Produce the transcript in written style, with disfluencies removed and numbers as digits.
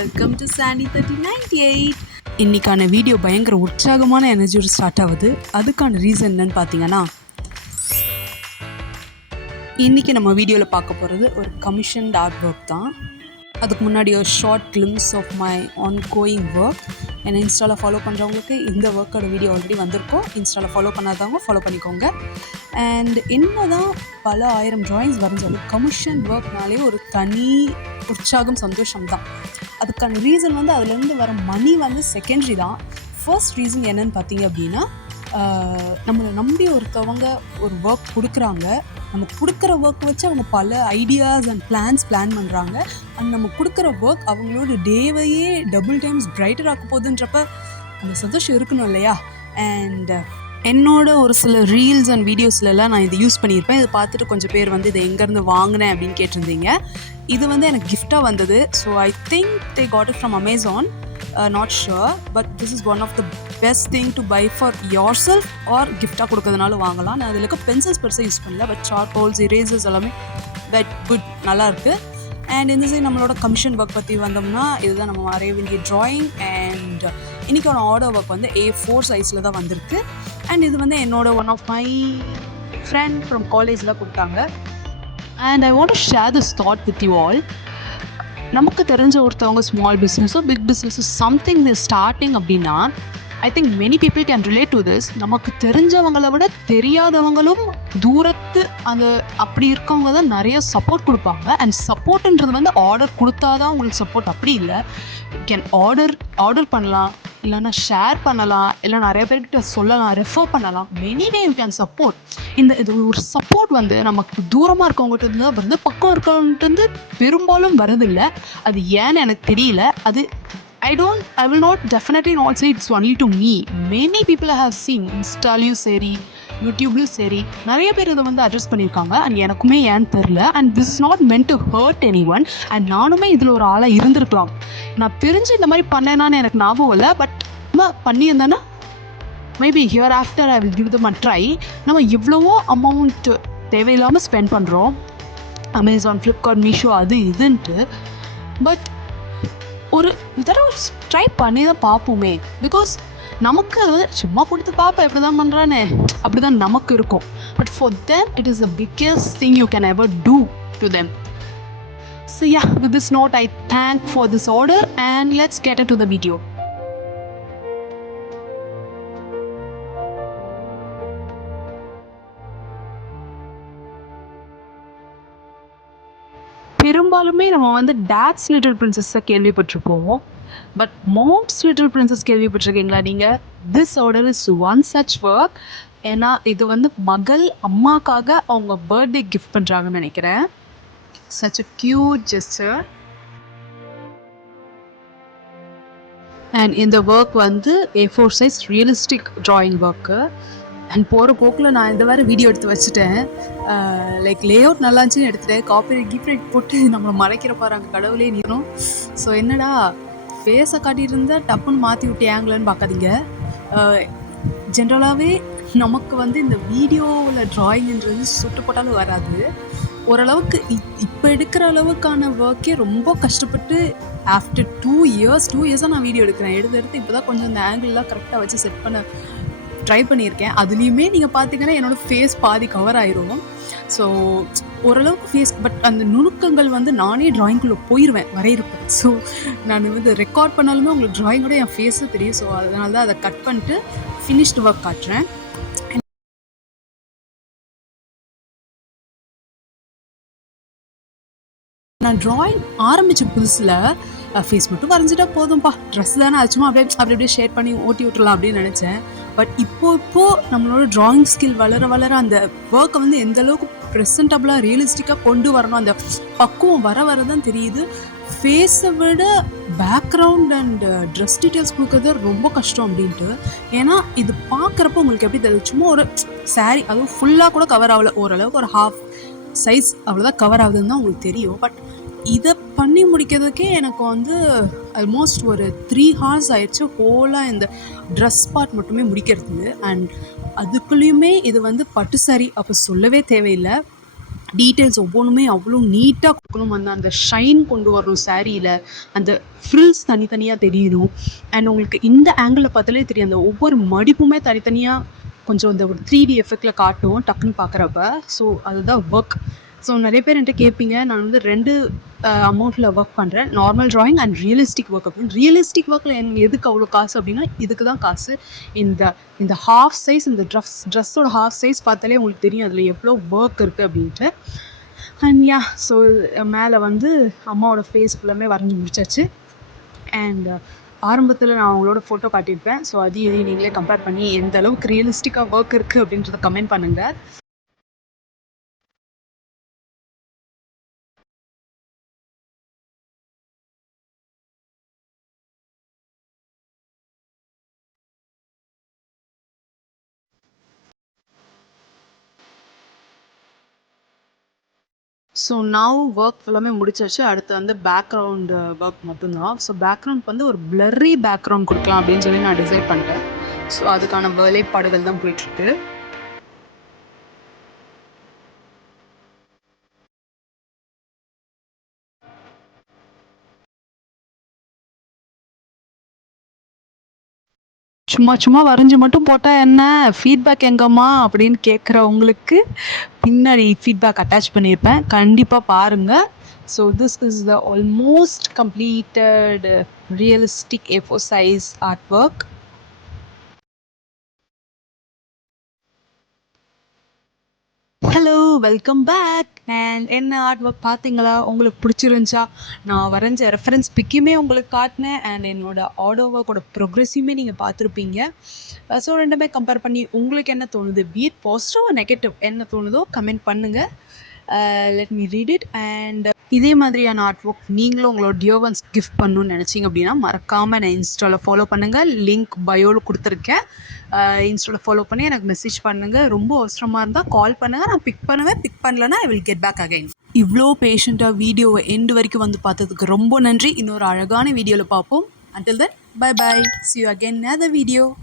Welcome to Chandy 3098. இன்னைக்கான video பயங்கர உற்சாகமான எனர்ஜியோடு ஸ்டார்ட் ஆகுது. அதுக்கான ரீசன் என்னன்னு பார்த்தீங்கன்னா, இன்றைக்கி நம்ம வீடியோவில் பார்க்க போகிறது ஒரு கமிஷன்ட் ஆர்ட் ஒர்க் தான். அதுக்கு முன்னாடி ஒரு short glimpse of my ongoing work. என்னை இன்ஸ்டாவில் ஃபாலோ பண்ணுறவங்களுக்கு இந்த ஒர்க்கோட வீடியோ ஆல்ரெடி வந்திருக்கோம். இன்ஸ்டாவில் ஃபாலோ பண்ணாதவங்க ஃபாலோ பண்ணிக்கோங்க. அண்ட் என்ன தான் பல ஆயிரம் ட்ராயிங்ஸ் வரைஞ்சாலும் கமிஷன் ஒர்க்னாலே ஒரு தனி உற்சாகம், சந்தோஷம் தான். அதுக்கான ரீசன் வந்து அதுலேருந்து வர மணி வந்து செகண்டரி தான். ஃபர்ஸ்ட் ரீசன் என்னன்னு பார்த்தீங்க அப்படின்னா, நம்மளை நம்பி ஒருத்தவங்க ஒரு ஒர்க் கொடுக்குறாங்க. நம்ம கொடுக்குற ஒர்க் வச்சு அவங்க பல ஐடியாஸ் அண்ட் பிளான் பண்ணுறாங்க. அண்ட் நம்ம கொடுக்குற ஒர்க் அவங்களோட டேவையே டபுள் டைம்ஸ் பிரைட்டர் ஆக்க போகுதுன்றப்ப அந்த சந்தோஷம் இருக்கணும் இல்லையா? அண்ட் என்னோட ஒரு சில ரீல்ஸ் அண்ட் வீடியோஸ்லலாம் நான் இதை யூஸ் பண்ணியிருப்பேன். இதை பார்த்துட்டு கொஞ்சம் பேர் வந்து இதை எங்கேருந்து வாங்கினேன் அப்படின்னு கேட்டிருந்தீங்க. இது வந்து எனக்கு கிஃப்டாக வந்தது. So I think they got it from Amazon. Not sure, but this is one of the best thing to buy for yourself or கிஃப்டாக கொடுக்கறதுனால வாங்கலாம். நான் அதில் இருக்க பென்சில்ஸ் பெருசாக யூஸ் பண்ணல, பட் சார்கோல்ஸ், இரேசர்ஸ் எல்லாமே வெட் குட், நல்லாயிருக்கு. அண்ட் இந்த சைடு நம்மளோட கமிஷன் ஒர்க் பற்றி வந்தோம்னா, இதுதான் நம்ம வரைய வேண்டிய ட்ராயிங். அண்ட் இன்றைக்கான ஆர்டர் ஒர்க் வந்து A4 சைஸில் தான் வந்திருக்கு. அண்ட் இது வந்து என்னோட one of my friend from காலேஜில் கொடுத்தாங்க. And I want to share this thought with you all. நமக்கு தெரிஞ்ச ஒருத்தவங்க ஸ்மால் பிஸ்னஸோ பிக் பிஸ்னஸோ சம்திங் தி ஸ்டார்டிங் அப்படின்னா, I think many people can relate to this. நமக்கு தெரிஞ்சவங்களை விட தெரியாதவங்களும் தூரத்து அந்த அப்படி இருக்கவங்க தான் நிறைய சப்போர்ட் கொடுப்பாங்க. அண்ட் சப்போர்ட்டுன்றது வந்து ஆர்டர் கொடுத்தா தான் உங்களுக்கு சப்போர்ட் அப்படி இல்லை. யூ கேன் ஆர்டர் பண்ணலாம், இல்லைன்னா ஷேர் பண்ணலாம், இல்லை நிறைய பேர்கிட்ட சொல்லலாம், ரெஃபர் பண்ணலாம். Many way you can support. இது ஒரு சப்போர்ட் வந்து நமக்கு தூரமாக இருக்கவங்ககிட்ட தான் வருது, பக்கம் இருக்கவங்ககிட்ட பெரும்பாலும் வரதில்லை. அது ஏன்னு எனக்கு தெரியல. அது I will not definitely not say it's only to me. Many people I have seen இன்ஸ்டாலையும் சரி, யூடியூப்லையும் சரி, நிறைய பேர் இதை வந்து அட்ரஸ் பண்ணியிருக்காங்க. அண்ட் எனக்குமே ஏன்னு தெரில. And this is not meant to hurt anyone. And நானுமே இதில் ஒரு ஆளாக இருந்திருக்கலாம். நான் பிரிஞ்சு இந்த மாதிரி பண்ணேனான்னு எனக்கு ஞாபகம் இல்லை, பட் பண்ணியிருந்தேன்னா maybe hereafter I will give them a try. நம்ம எவ்வளவோ அமௌண்ட் தேவையில்லாமல் ஸ்பெண்ட் பண்ணுறோம், அமேசான், ஃப்ளிப்கார்ட், மீஷோ, அது இதுன்ட்டு. பட் ஒரு தடவை ட்ரை பண்ணி தான் பார்ப்போமே. பிகாஸ் நமக்கு சும்மா கொடுத்து பார்ப்பேன் எப்படி தான் பண்ணுறானே, அப்படி தான் நமக்கு இருக்கும். But for them it is the biggest thing you can ever do to them. So yeah, with this note I thank for this order and let's get into the video. பெரும்பாலுமே நம்ம வந்து டாட்ஸ் லிட்டில் பிரின்சஸை கேள்விப்பட்டிருப்போம். But moms little princess கேள்விப்பட்டிருக்கீங்களா நீங்கள்? This order is one such work. ஏன்னா இது வந்து மகள் அம்மாக்காக அவங்க பர்த்டே கிஃப்ட் பண்ணுறாங்கன்னு நினைக்கிறேன். Such a cute gesture. And இந்த ஒர்க் வந்து A4 size realistic drawing work. And போகிற போக்கில் நான் இந்த வாரம் வீடியோ எடுத்து வச்சுட்டேன். லைக் லே அவுட் நல்லா இருந்துச்சுன்னு எடுத்துகிட்டேன். காப்பிரைட் போட்டு நம்மளை மறைக்கிற பாருங்க, கடவுளே நீரும். ஸோ என்னடா ஃபேஸை காட்டியிருந்தா டப்புன்னு மாற்றி விட்டு ஏங்கலன்னு பார்க்காதீங்க. ஜென்ரலாகவே நமக்கு வந்து இந்த வீடியோவில் ட்ராயிங்ன்றது சுட்டு போட்டாலும் வராது. ஓரளவுக்கு இப்போ எடுக்கிற அளவுக்கான ஒர்க்கே ரொம்ப கஷ்டப்பட்டு ஆஃப்டர் 2 இயர்ஸாக நான் வீடியோ எடுக்கிறேன். எடுத்து இப்போ தான் கொஞ்சம் இந்த ஆங்கிள்லாம் கரெக்டாக வச்சு செட் பண்ண ட்ரை பண்ணியிருக்கேன். அதுலேயுமே நீங்கள் பார்த்தீங்கன்னா என்னோடய ஃபேஸ் பாதி கவர் ஆயிரும். ஸோ ஓரளவுக்கு ஃபேஸ், பட் அந்த நுணுக்கங்கள் வந்து நானே ட்ராயிங்குள்ளே போயிடுவேன், வரையிருப்பேன். ஸோ நான் வந்து ரெக்கார்ட் பண்ணாலுமே உங்களுக்கு ட்ராயிங்கோட என் ஃபேஸு தெரியும். ஸோ அதனால தான் அதை கட் பண்ணிட்டு ஃபினிஷ்டு ஒர்க் காட்டுறேன். நான் ட்ராயிங் ஆரம்பித்த புதுசில் ஃபேஸ் மட்டும் வரைஞ்சிட்டா போதும்ப்பா, ட்ரெஸ் தானே ஆச்சுமா, அப்படியே ஷேட் பண்ணி ஓட்டி விட்டுறலாம் அப்படின்னு நினச்சேன். பட் இப்போது நம்மளோட ட்ராயிங் ஸ்கில் வளர அந்த ஒர்க்கை வந்து எந்த அளவுக்கு ப்ரெசன்டபுளாக ரியலிஸ்டிக்காக கொண்டு வரணும், அந்த பக்குவம் வர தான் தெரியுது. ஃபேஸை விட பேக்ரவுண்ட் அண்ட் ட்ரெஸ் டீட்டெயில்ஸ் கொடுக்குறது ரொம்ப கஷ்டம் அப்படின்ட்டு. ஏன்னா இது பார்க்குறப்போ உங்களுக்கு எப்படி தெரியும், சும்மா ஒரு சாரீ, அதுவும் ஃபுல்லாக கூட கவர் ஆகலை, ஓரளவுக்கு ஒரு ஹாஃப் சைஸ் அவ்வளோதான் கவர் ஆகுதுன்னு தான் உங்களுக்கு தெரியும். பட் இதை பண்ணி முடிக்கிறதுக்கே எனக்கு வந்து ஆல்மோஸ்ட் ஒரு 3 hours ஆயிடுச்சு, ஹோலாக இந்த ட்ரெஸ் பார்ட் மட்டுமே முடிக்கிறதுக்கு. அண்ட் அதுக்குள்ளேயுமே இது வந்து பட்டு சாரி, அப்போ சொல்லவே தேவையில்லை. டீட்டெயில்ஸ் ஒவ்வொன்றுமே அவ்வளோ நீட்டாக கொடுக்கணும், அந்த ஷைன் கொண்டு வரணும் சாரியில், அந்த ஃப்ரில்ஸ் தனித்தனியாக தெரியணும். அண்ட் உங்களுக்கு இந்த ஆங்கிளில் பார்த்தாலே தெரியும், அந்த ஒவ்வொரு மடிப்புமே தனித்தனியாக கொஞ்சம் இந்த ஒரு 3D எஃபெக்டில் காட்டும் டக்குன்னு பார்க்குறப்ப. ஸோ அதுதான் ஒர்க். ஸோ நிறைய பேர் என்கிட்ட கேட்பீங்க, நான் வந்து 2 அமௌண்ட்டில் ஒர்க் பண்ணுறேன், normal drawing and realistic work அப்படின்னு. ரியலிஸ்டிக் ஒர்க்கில் எதுக்கு அவ்வளோ காசு அப்படின்னா, இதுக்கு தான் காசு. இந்த இந்த ஹாஃப் சைஸ், இந்த ட்ரெஸ்ஸோட ஹாஃப் சைஸ் பார்த்தாலே உங்களுக்கு தெரியும் அதில் எவ்வளோ ஒர்க் இருக்குது அப்படின்ட்டு. அண்ட் யா, ஸோ மேலே வந்து அம்மாவோட ஃபேஸ் ஃபுல்லாமே வரைஞ்சி முடிச்சாச்சு. அண்ட் ஆரம்பத்தில் நான் அவங்களோட ஃபோட்டோ காட்டியிருப்பேன். ஸோ அதையும் நீங்களே கம்பேர் பண்ணி எந்த அளவுக்கு ரியலிஸ்டிக்காக ஒர்க் இருக்குது அப்படின்றத கமெண்ட் பண்ணுங்கள். ஸோ நான் ஒர்க் எல்லாமே முடிச்சாச்சு. அடுத்து வந்து பேக்ரவுண்டு ஒர்க் மட்டும்தான். ஸோ பேக்ரவுண்ட் வந்து ஒரு பிளர்ரி பேக்ரவுண்ட் கொடுக்கலாம் அப்படின்னு சொல்லி நான் டிசைட் பண்ணிட்டேன். ஸோ அதுக்கான வேலைப்பாடுகள் தான் போயிட்டுருக்கு. சும்மா சும்மா வரைஞ்சி மட்டும் போட்டால் என்ன, ஃபீட்பேக் எங்கம்மா அப்படின்னு கேட்குறவங்களுக்கு பின்னாடி ஃபீட்பேக் அட்டாச் பண்ணியிருப்பேன், கண்டிப்பாக பாருங்கள். So this is the almost completed realistic A4 size art work. Hello, welcome back. And என்ன ஆர்ட் ஒர்க் பார்த்தீங்களா? உங்களுக்கு பிடிச்சிருந்துச்சா? நான் வரைஞ்ச ரெஃபரன்ஸ் பிக்குமே உங்களுக்கு காட்டினேன், அண்ட் என்னோட ஆர்ட் ஒர்க்கோட ப்ரோக்ரெஸையுமே நீங்கள் பார்த்துருப்பீங்க. ஸோ ரெண்டுமே கம்பேர் பண்ணி உங்களுக்கு என்ன தோணுது, be it positive or negative, என்ன தோணுதோ கமெண்ட் பண்ணுங்கள். Let me read it. And இதே மாதிரியான ஆர்ட் ஒர்க் நீங்களும் உங்களோட டியர் ஒன்ஸ் கிஃப்ட் பண்ணணும்னு நினச்சிங்க அப்படின்னா மறக்காமல் நான் இன்ஸ்டாவில் ஃபாலோ பண்ணுங்கள், லிங்க் பயோவில் கொடுத்துருக்கேன். இன்ஸ்டாவில் ஃபாலோ பண்ணி எனக்கு மெசேஜ் பண்ணுங்கள். ரொம்ப அவசரமாக இருந்தால் கால் பண்ணுங்கள், நான் பிக் பண்ணுவேன். பிக் பண்ணலன்னா I will get back again. இவ்வளோ பேஷண்ட்டாக வீடியோவை எண்டு வரைக்கும் வந்து பார்த்ததுக்கு ரொம்ப நன்றி. இன்னொரு அழகான வீடியோவில் பார்ப்போம். Until then, bye bye. See you again in another video.